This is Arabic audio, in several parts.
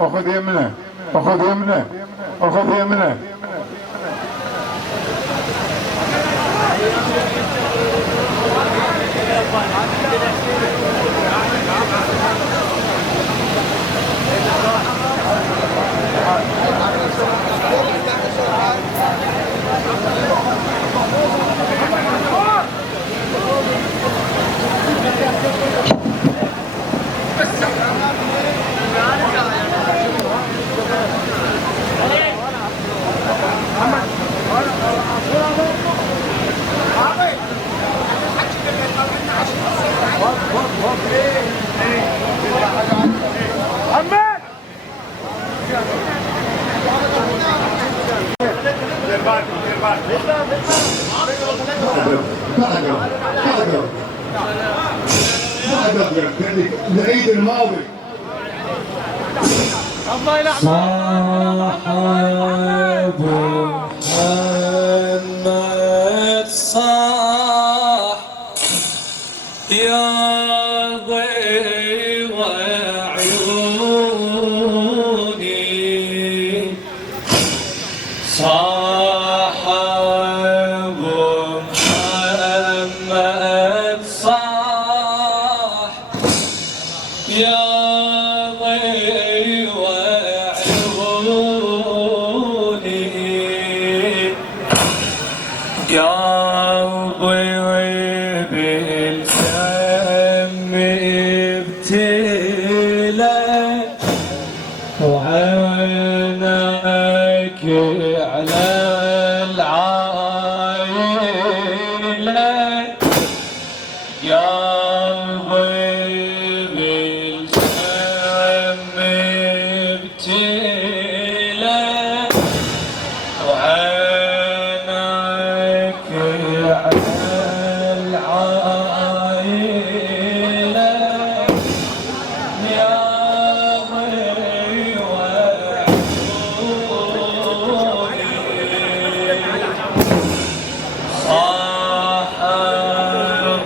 وخذ يمنه وخذ يمنه وخذ يمنه. العيد الماضي صاحب محمد صاح يا ضيء عيوني صاحب محمد صاح يا ضيء عيوني يا ضيء بالفم ابتلى وعينك على العائلة يا ضيء بالفم ابتلى وعينك على العائلة يا ضيء عيوني صاحب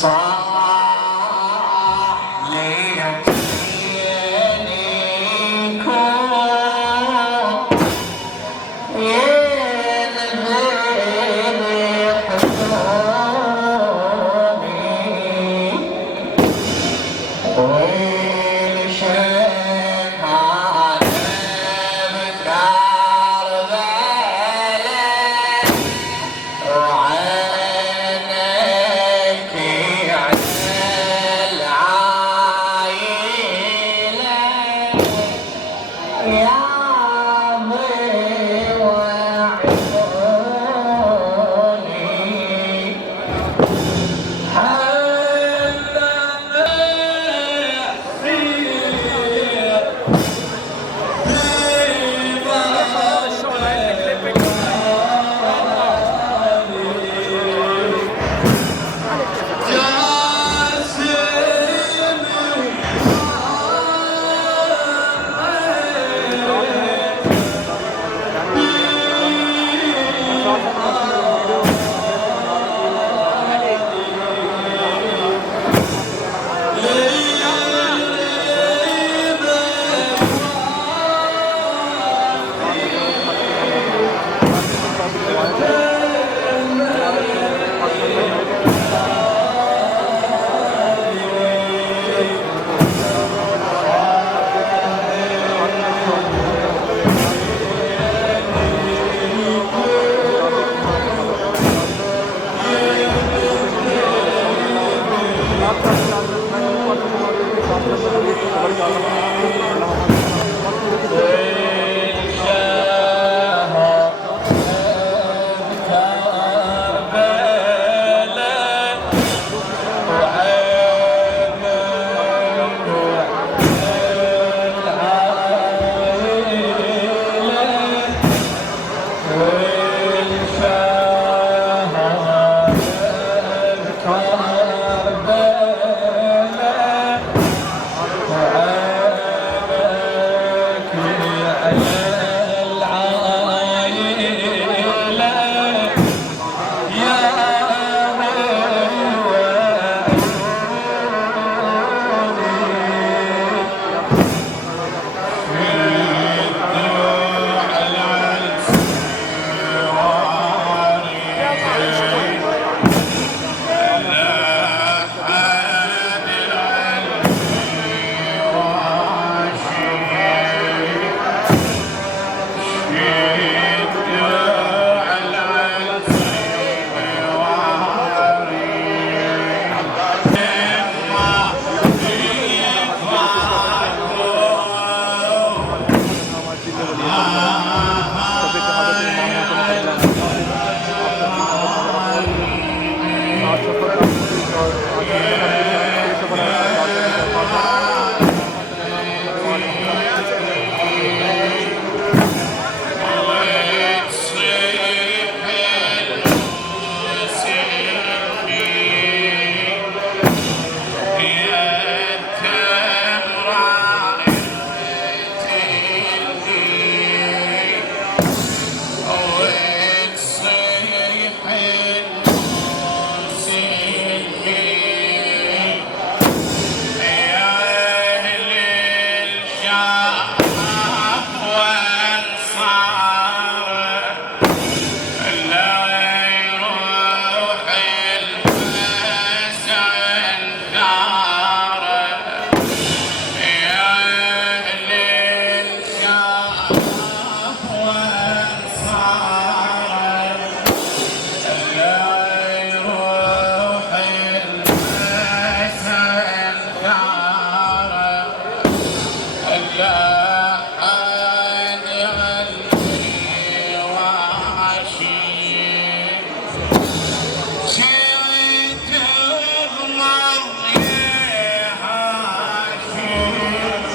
صاح لي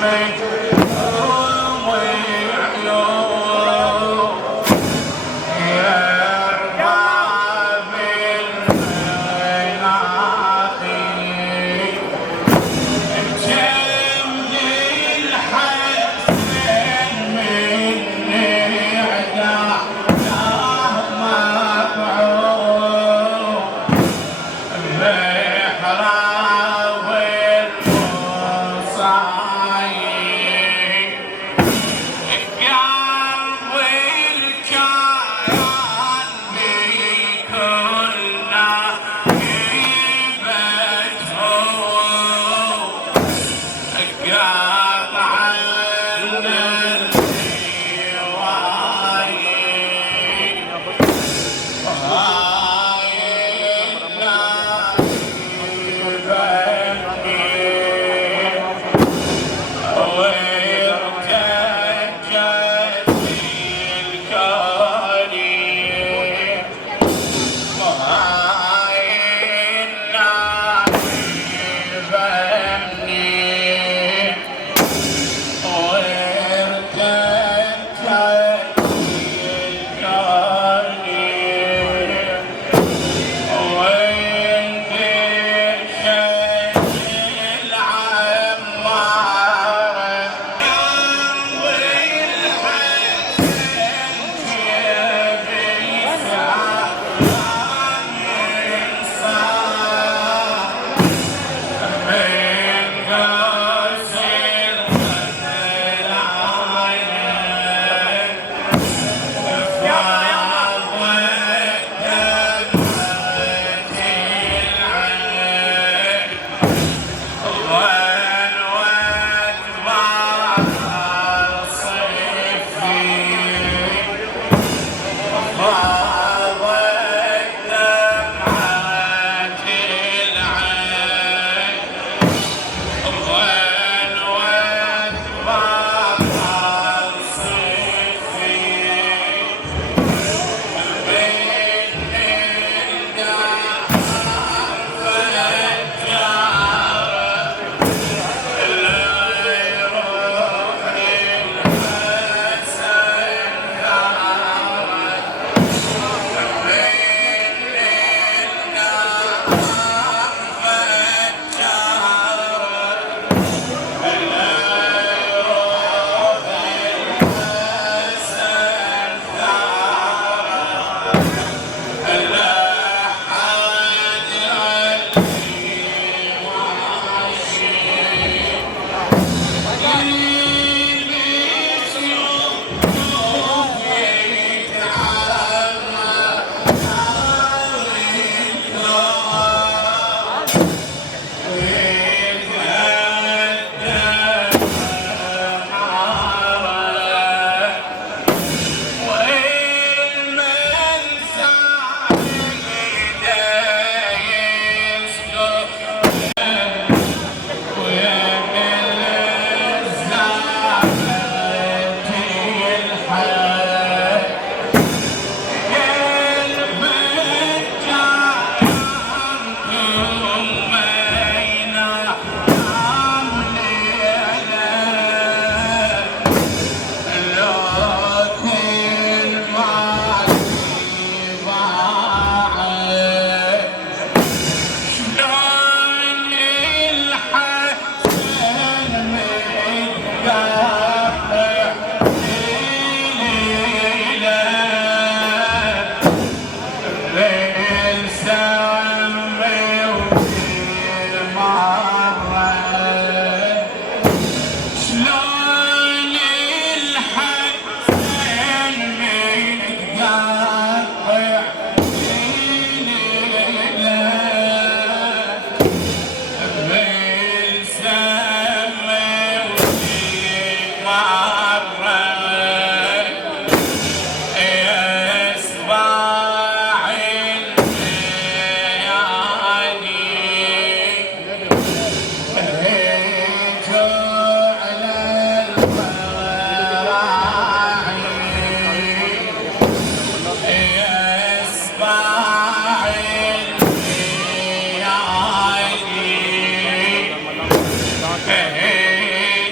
Hey,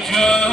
Joe.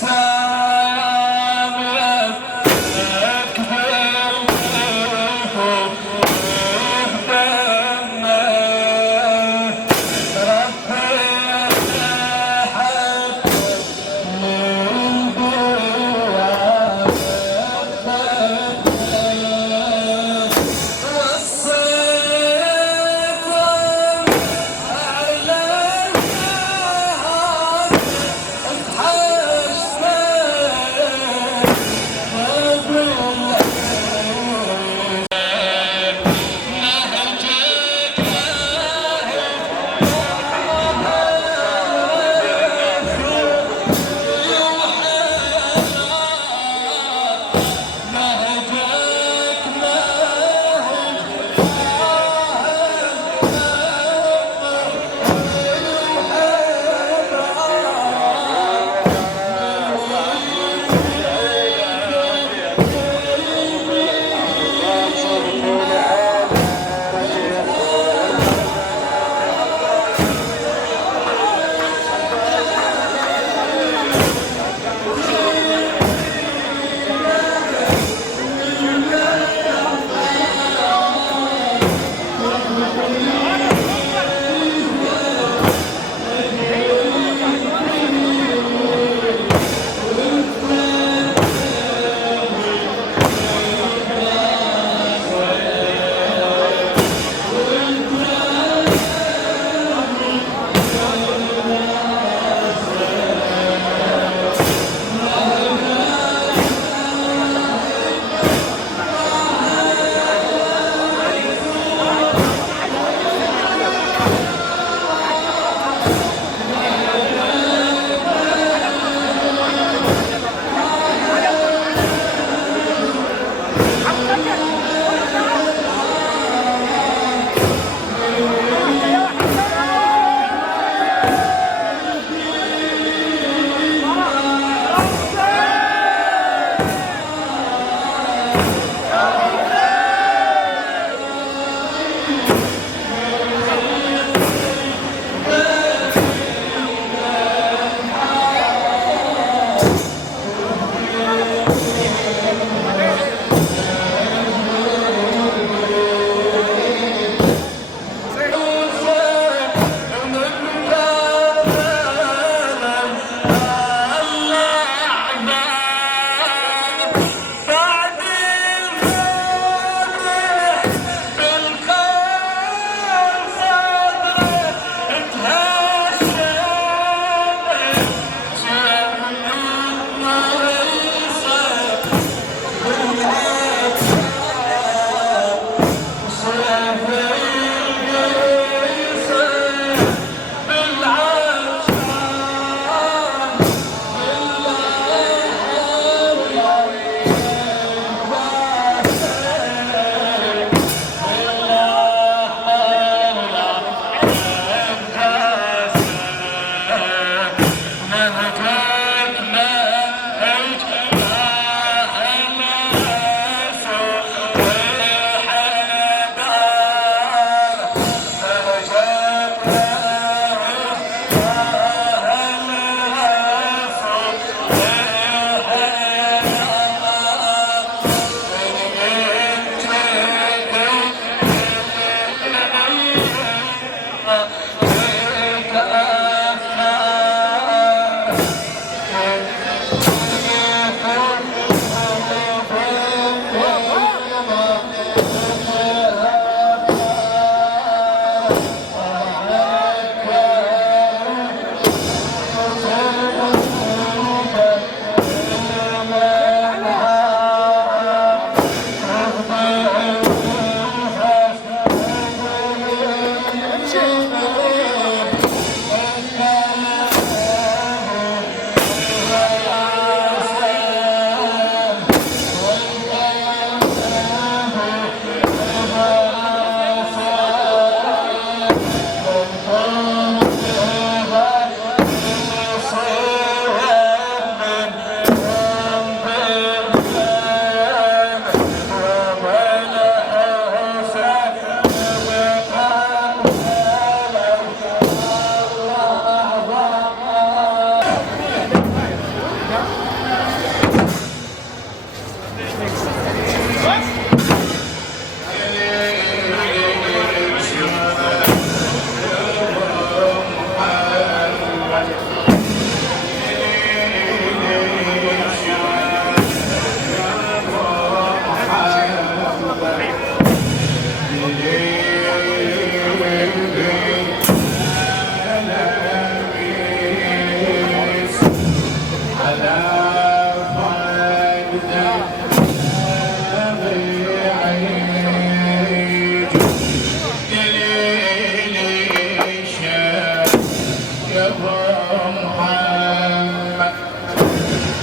حشنا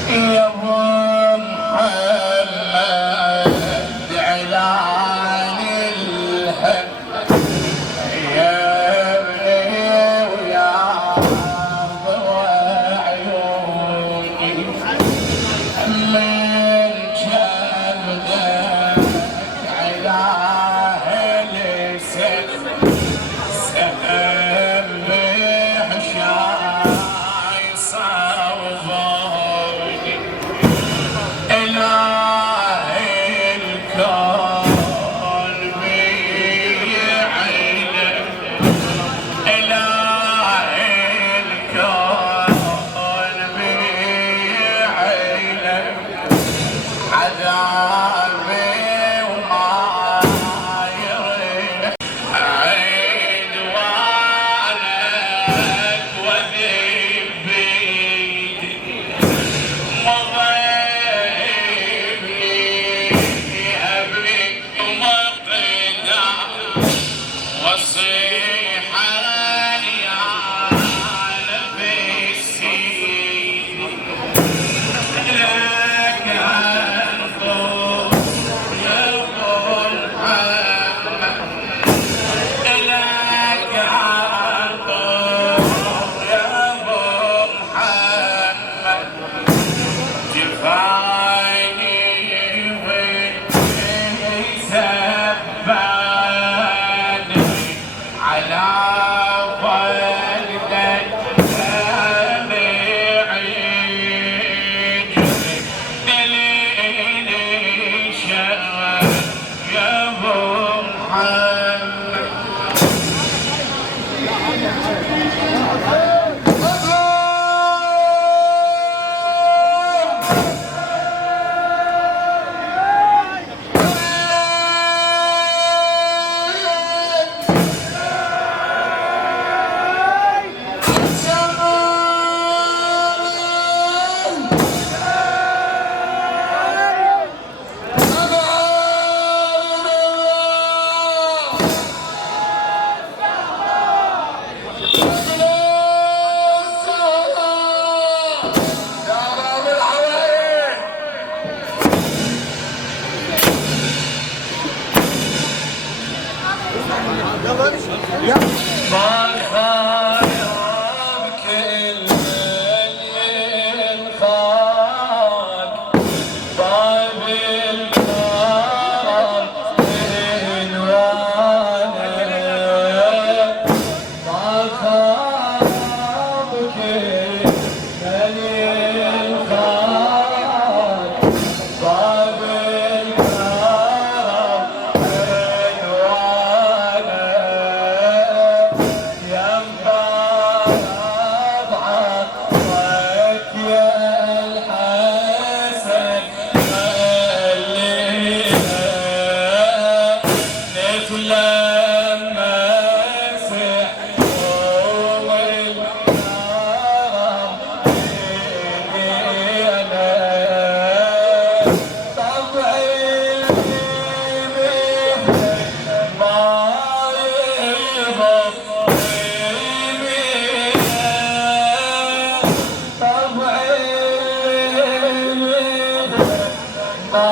يا ابو محمد علان الهم يا ابني ويا ضوى عيوني من جبدك على هالسهم سهم بحشاي صوبوني إلهي الكون بعينك إلهي الكون بعينك عذابي وما يريح عيد والك وذيب بيدي مضيبني أبيك ومقدع وصيحة يا لبسي لك أنظر يا أبو محمد لك أنظر يا أبو محمد جفاني وسباني على فلدك بعيد دليلي شرف يا ابو محمد ما خايب كل من ينخاك طيب الكرم عنوانك ما خايب كل من ينخاك طيب الكرم عنوانك ينبع عطرك يا الحسن خلينا نتلمس حول الكرم بيدينا طبعي مثلك ما يضف طبعي مثلك ما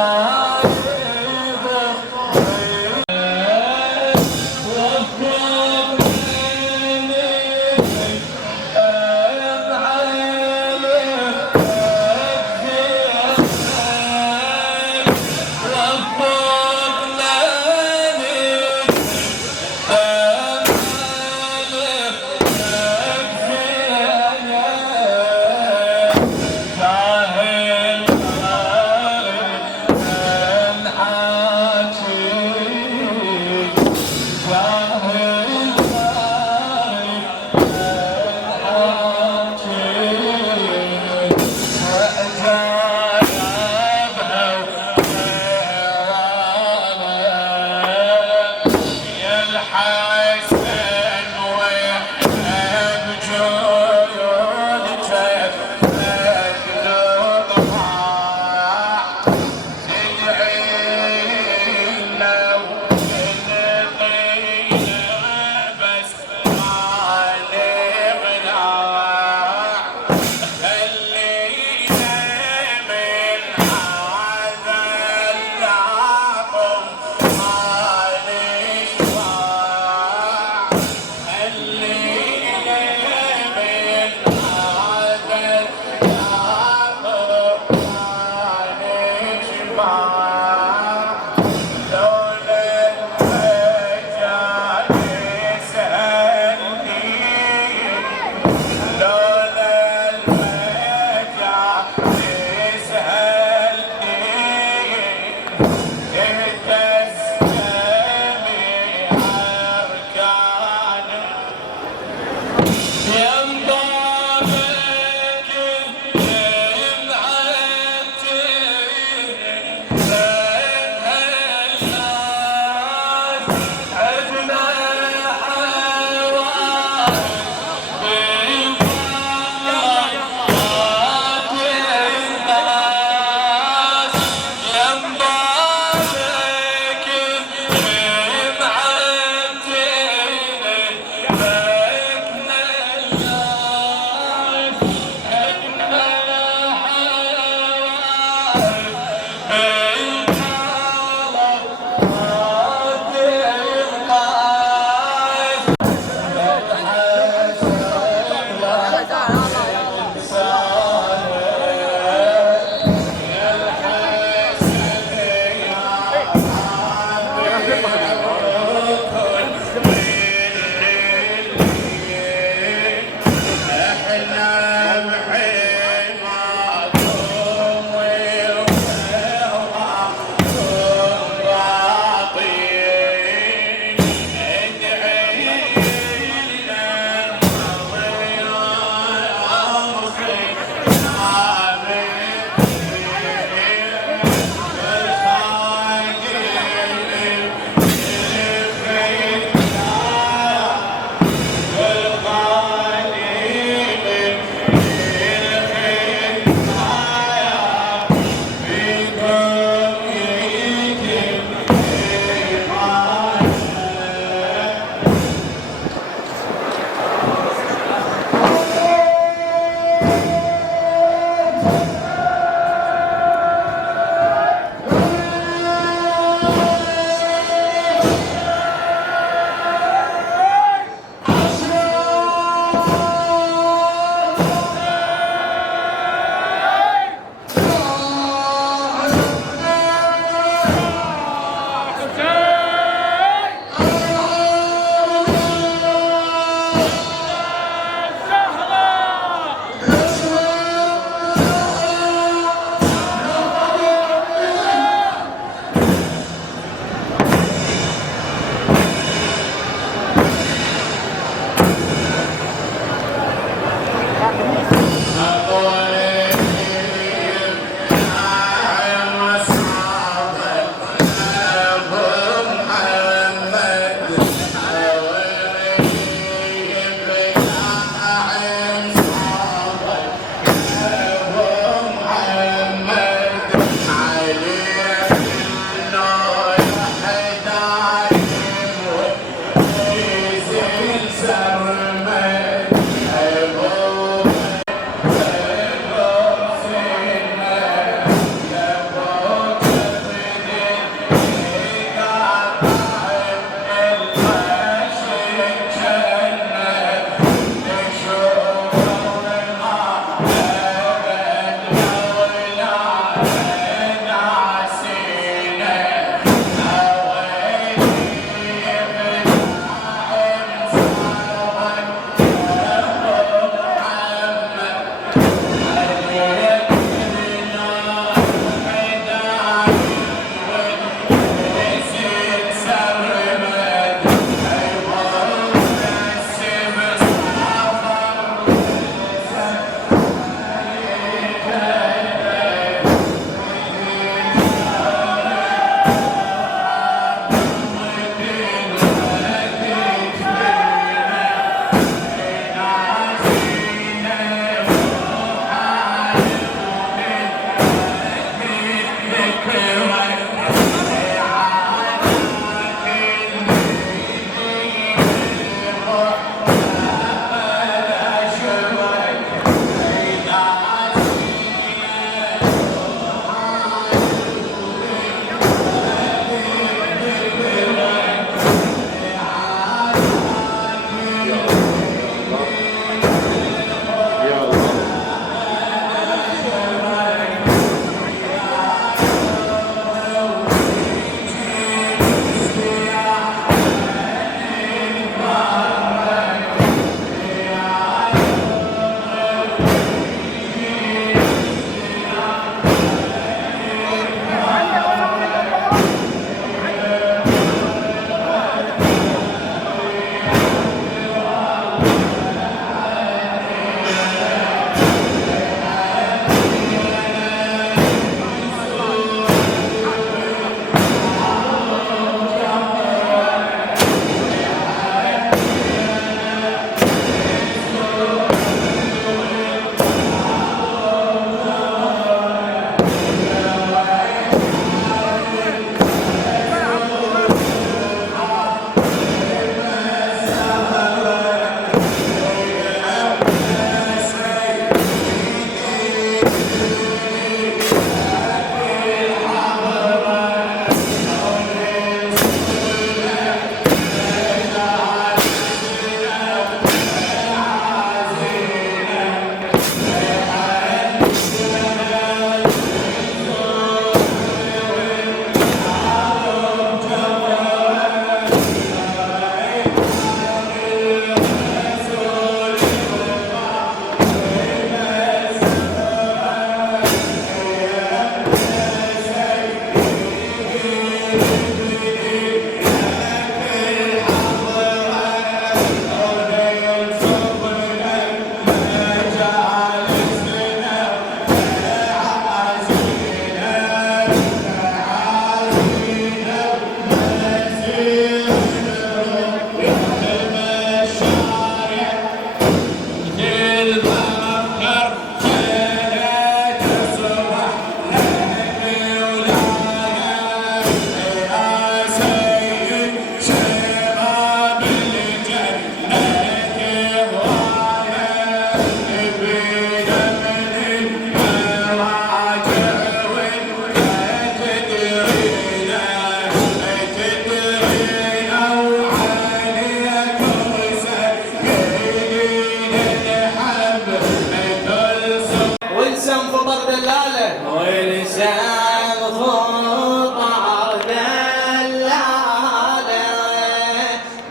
والسام خطر دلاله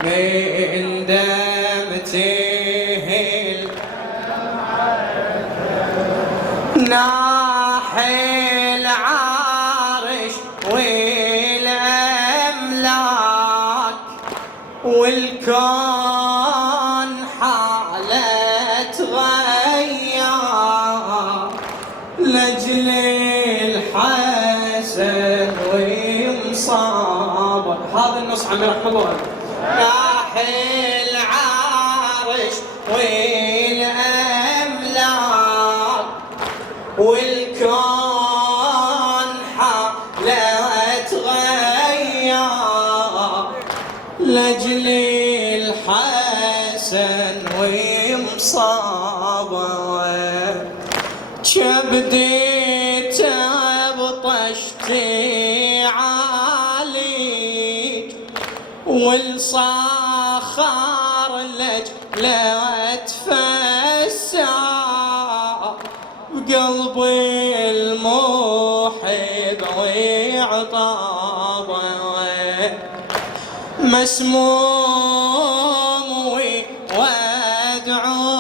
من دمته ناحي العرش والأملاك والكون حاله تغير لأجل الحسن ومصابر. هذا النص عم يرحبون ناحي العرش والأملاك والكون حاله تغير لأجل الحسن ومصابر. كبديته بطشتي عالي والصخر لج لا تفسع بقلبي الموحد وعطابه مسموم وادعونه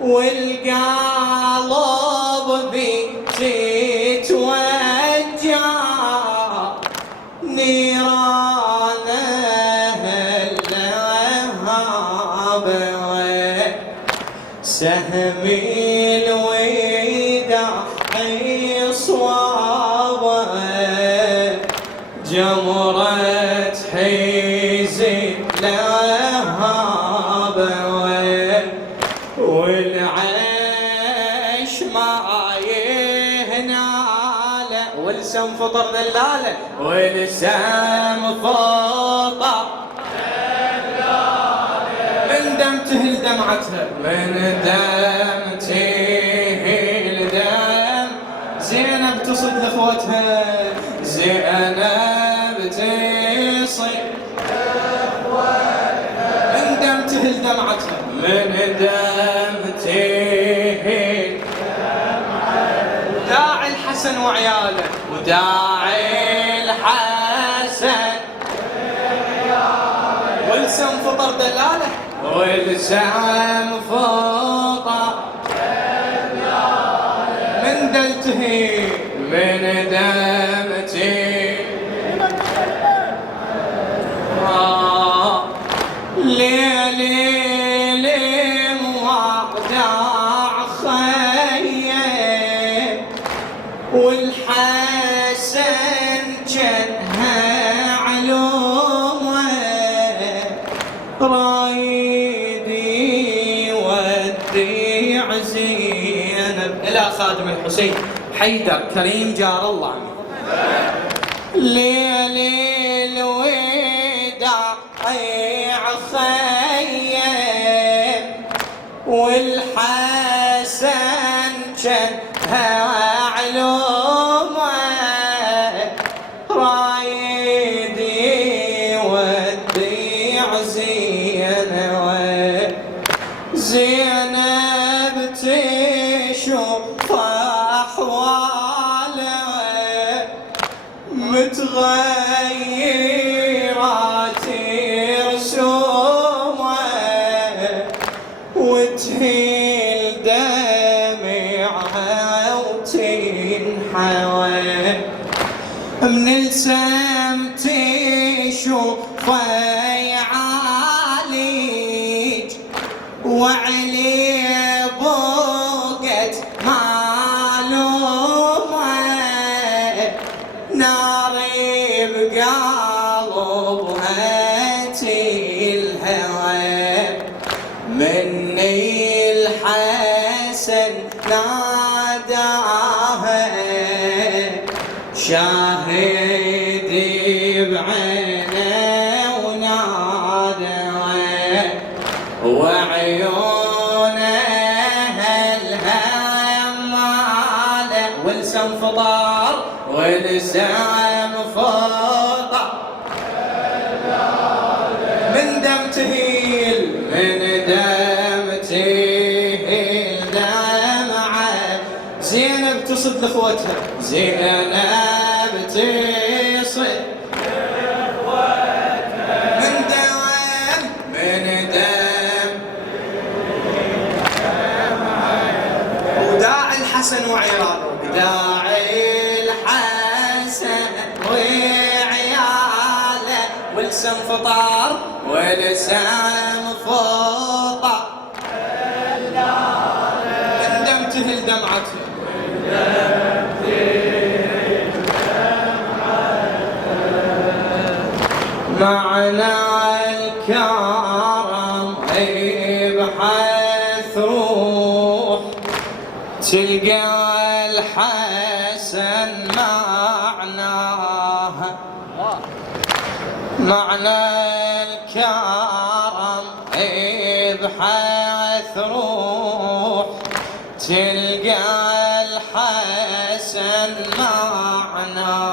والقلب بتتوجع نيرانه اللهاب سهمي الوداع صوابه جمرة حزن لهابه والعيش ما يهناله والسم فطر دلاله والسم فطر من دمته لدمعتها من دمته لدم زينب تصد لاخوتها زينب تصد من دمته لدمعتها من دمته وداعي الحسن وعياله وداعي الحسن والسم فطر دلاله والسم فطر من دلته من دمته ليلي موضع خيم والحسن جنها علومه رايدي وديع زينب إلى خادم الحسين حيدر كريم جار الله ليلي الوداع خيم والحسن جنها علومه رايدي وديع زينب زينب تشوف أحواله متغيرات رسومه وتهيل دمعها وتنحوى من السم تشوف يعالج وعليه بوقت معلومه ناري بقلبها الهوى مني الحسن ناداها شاهدي بعينه ونادى وعيونها الهمالة والسم فطار والسم فطار من دم تهيل من دم تهيل دمعة زينب تصد لاخوتها. زينب تصد من دم وداعي الحسن وعياله، داعي الحسن وعياله، ولسم فطار ولسم فطار، من دم تهل دمعته، معنى الكرم ابحث روح تلقى الحسن معناها، معنى الكرم ابحث روح تلقى الحسن معناها،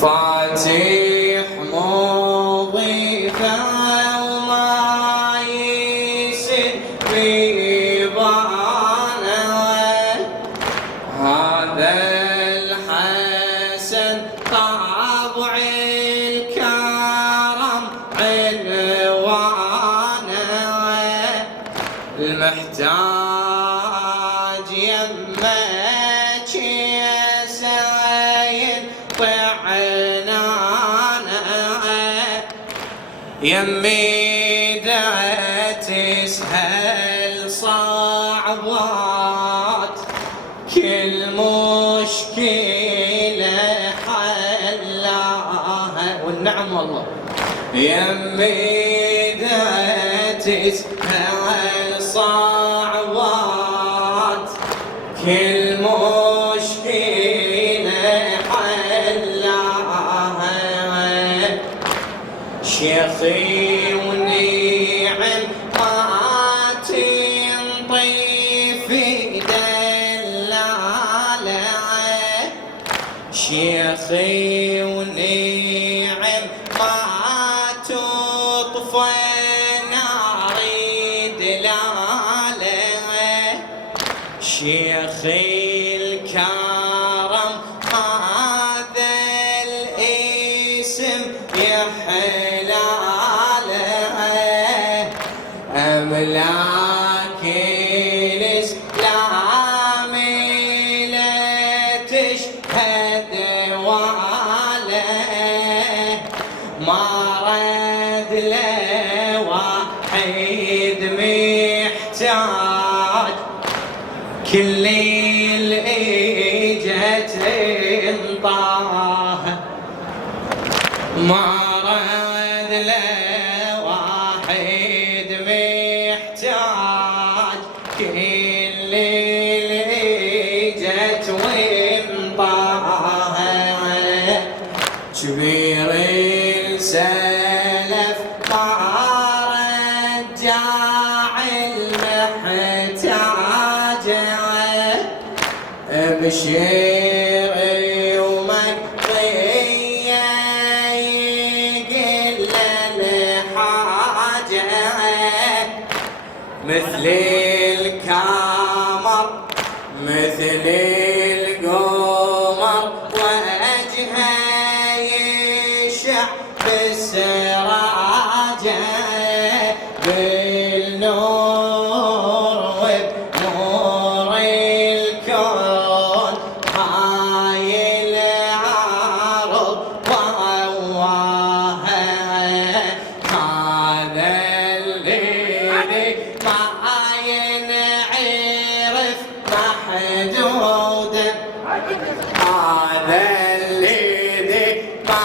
فاتح مضيفه وما يسد بيبانه، هذا الحسن طابع الكرم عنوانه، المحتاج يمك يا سيد طعنانه، يمي دا تسهل صعبات كل مشكلة حلاها، والنعم والله، يمي دا تسهل صعبات كل مشكلة حلاها، شيخي ونعم ما تنطي في دلالة، شيخي ونعم ما تطفى نار دلالة، شيخي الكرم هذا الاسم يحلاله، أملاك الإسلام لا تشهد واله، ما رد له واحد محتاج كل اللي اجت انطاها، ما رد له واحد محتاج كل اللي اجت وانطاها، كبير السلف ما رجع المحتاج، ابشر يومك ضيا يقل الحاجة، مثل الكامر مثل القمر وجهه يشع بالسراجة، بالنور وبنور الكون هاي العرض وهواها، هذا الليل ما ينعرف محدوده، هذا الليل ما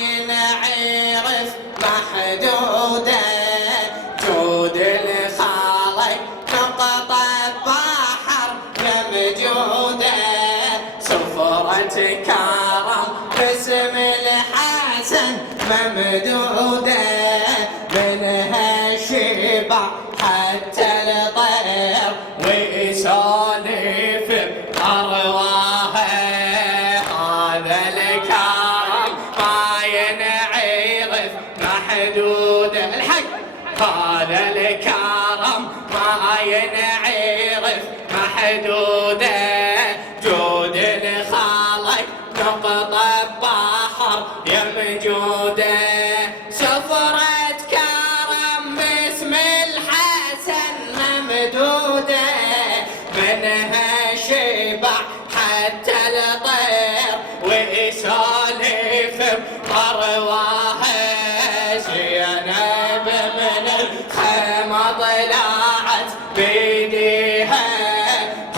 ينعرف محدوده، جود الخالق نقطة بحر ممجوده، سفرة كرم باسم الحسن ممدوده، منها شبع حتى الطير ويسولف أرواها، هذا الكرم ما ينعرف محدوده، الحق هذا الكرم ما ينعرف محدوده. جوده جود الخالق نقطة بحر يم جوده سفرة كرم باسم الحسن ممدودة منها شبع حتى الطير ويسولف بأرواها زينب من الخيمة طلعت بيديها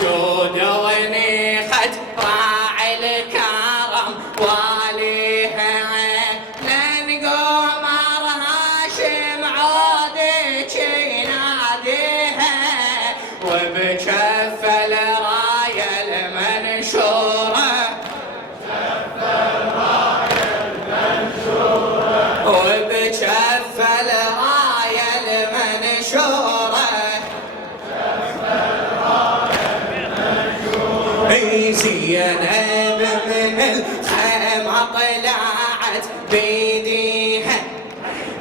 جود ونيخت راعي الكرم واليها لن قمر هاشم عودك يناديها وبكف الراية المنشورة وبكف الراية المنشورة زينب من الخيمة طلعت بيديها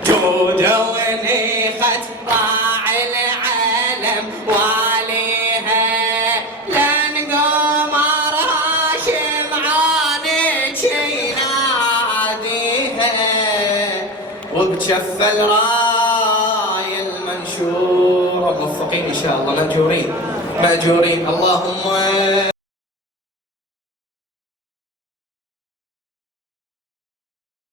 جود ونيخت راعي العالم واليها لن قمر هاشم عانك يناديها وبجف الراية المنشورة موفقين إن شاء الله مأجورين اللهم